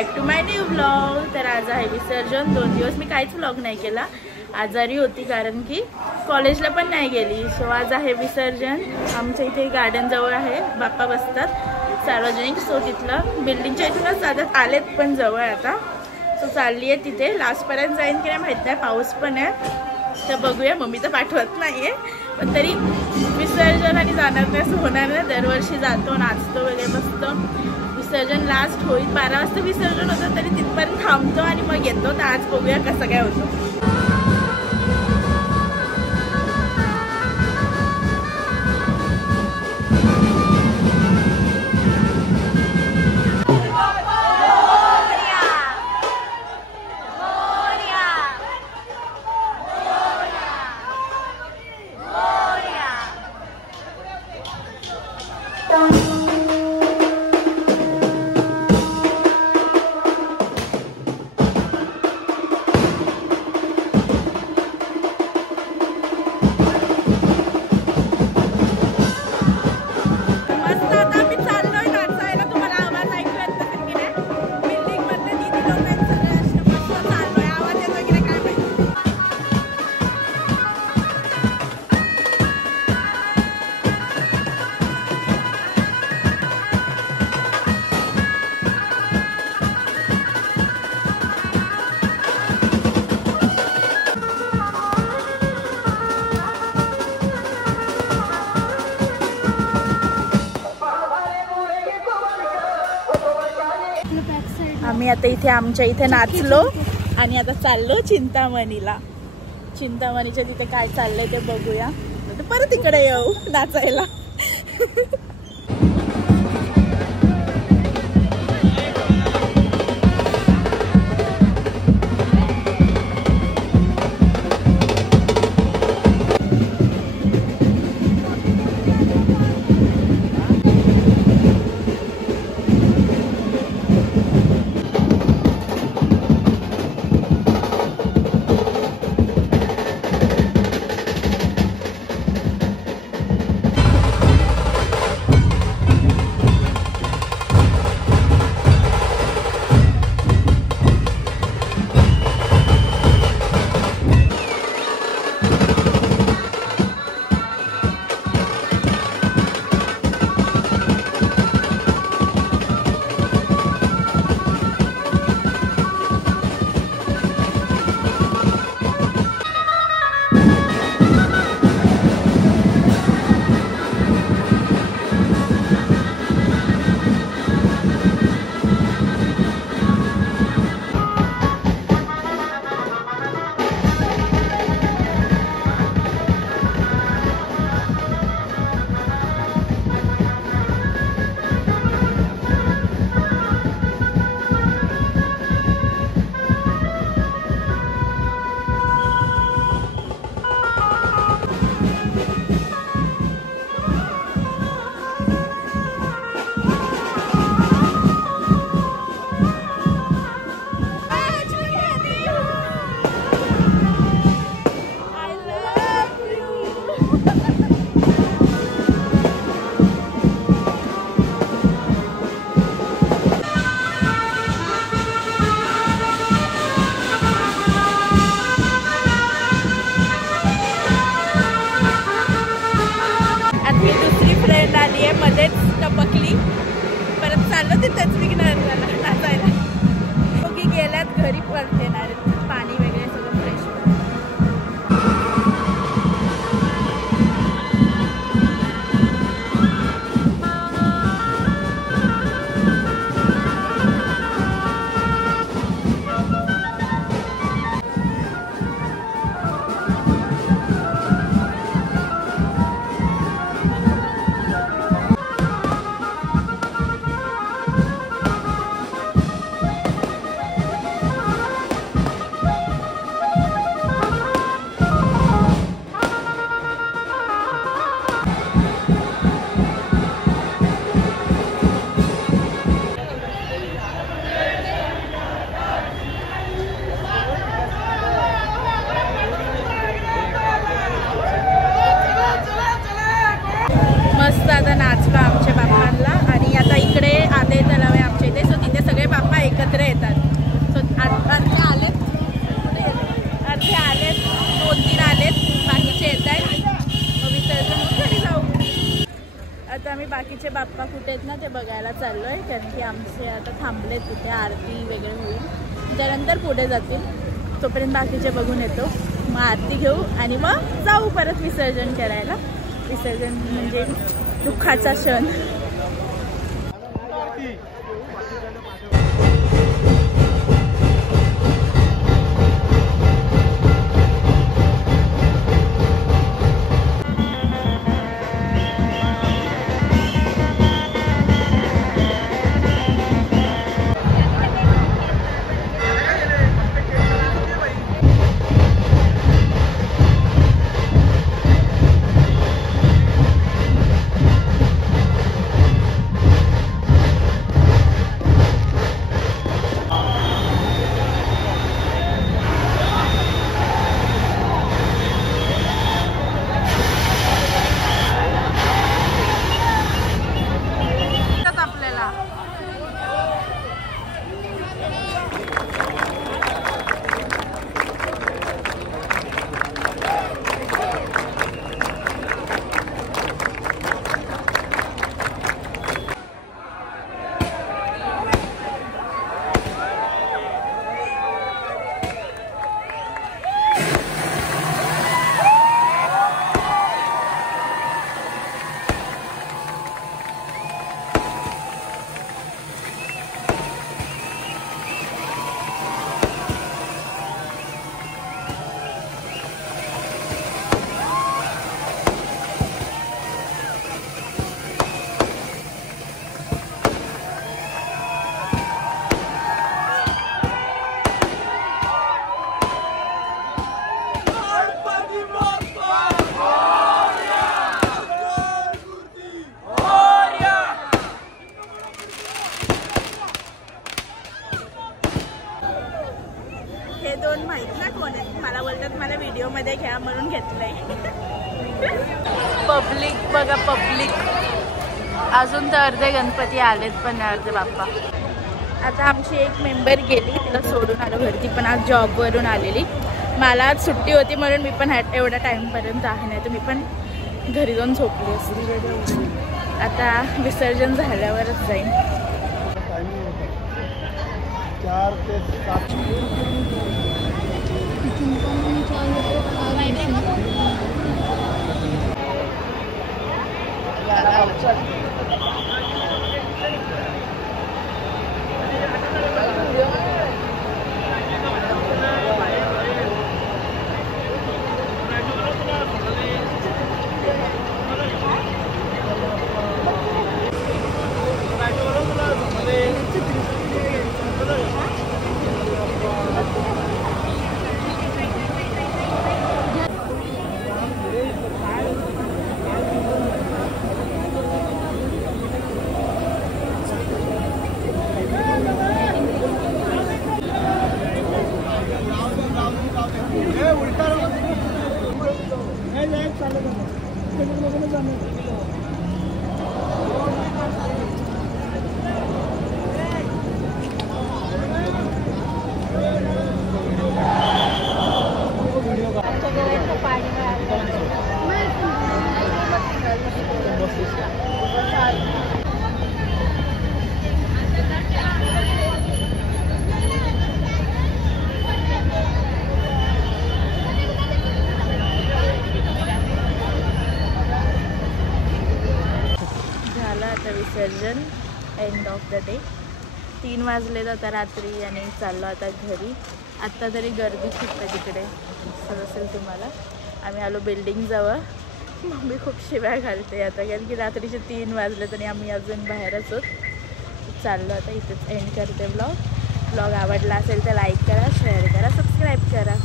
Back to my new vlog. तर आज आहे विसर्जन। 2 दिवस मी काहीच व्लॉग नाही केला, आजारी होती कारण की कॉलेजला पण नाही गेली। सो आज आहे विसर्जन। आमच्या इथे गार्डन जवळ आहे, बाप्पा बसतात सार्वजनिक। सो तिथलं बिल्डिंगच्या इथूनच जातात, आलेत पण जवळ आता। सो चालली आहे तिथे, लास्टपर्यंत जाईन की नाही माहीत नाही, पाऊस पण आहे तर बघूया। मम्मी तर पाठवत नाहीये, पण तरी विसर्जन आणि जाणार नाही असं होणार नाही। दरवर्षी जातो, नाचतो वगैरे बसतो। विसर्जन लास्ट होईल 12 वाजता विसर्जन होतं, तरी तिथपर्यंत थांबतो आणि मग येतो। तर आज बघूया कसं काय होतं। आम्ही आता इथे आमच्या इथे नाचलो आणि आता चाललो चिंतामणीला। चिंतामणीच्या तिथे काय चाललंय ते बघूया, परत इकडे येऊ नाचायला। मध्येच टपकली, परत चाललो तिथेच विघ्न नाचायला। दोघी गेल्यात घरी, परत येणार पाणी वगैरे सगळं फ्रेश। आता आम्ही बाकीचे बाप्पा कुठे आहेत ना ते बघायला चाललो आहे, कारण की आमचे आता थांबलेत तिथे आरती वगैरे होईल, त्यानंतर पुढे जातील. तोपर्यंत बाकीचे बघून येतो, मग आरती घेऊ आणि मग जाऊ परत विसर्जन करायला. विसर्जन म्हणजे दुःखाचा क्षण. हे दोन माहित ना कोण आहेत, मला बोलतात मला व्हिडिओ मध्ये घ्या म्हणून घेतलंय. पब्लिक बघा पब्लिक, अजून तर अर्धे गणपती आलेत पण अर्धे बाप्पा. आता आमची एक मेंबर गेली, तिला सोडून आलो घरी, ती पण आज जॉबवरून आलेली. मला आज सुट्टी होती म्हणून मी पण एवढ्या टाईमपर्यंत आहे, नाही तर मी पण घरी जाऊन झोपली असते. आता विसर्जन झाल्यावरच जाईन. 4 ते 7 विसर्जन एंड ऑफ द डे. 3 वाजले आता रात्री आणि चाललो आता घरी. आत्ता तरी गर्दी खूप आहे तिकडे, दिसत असेल तुम्हाला. आम्ही आलो बिल्डिंगजवळ. मम्मी खूप शिव्या घालते आता, कारण की रात्रीचे 3 वाजले तरी आम्ही अजून बाहेरच आहोत. चाललो आता इथेच एंड करते ब्लॉग. आवडला असेल तर लाईक करा, शेअर करा, सबस्क्राईब करा.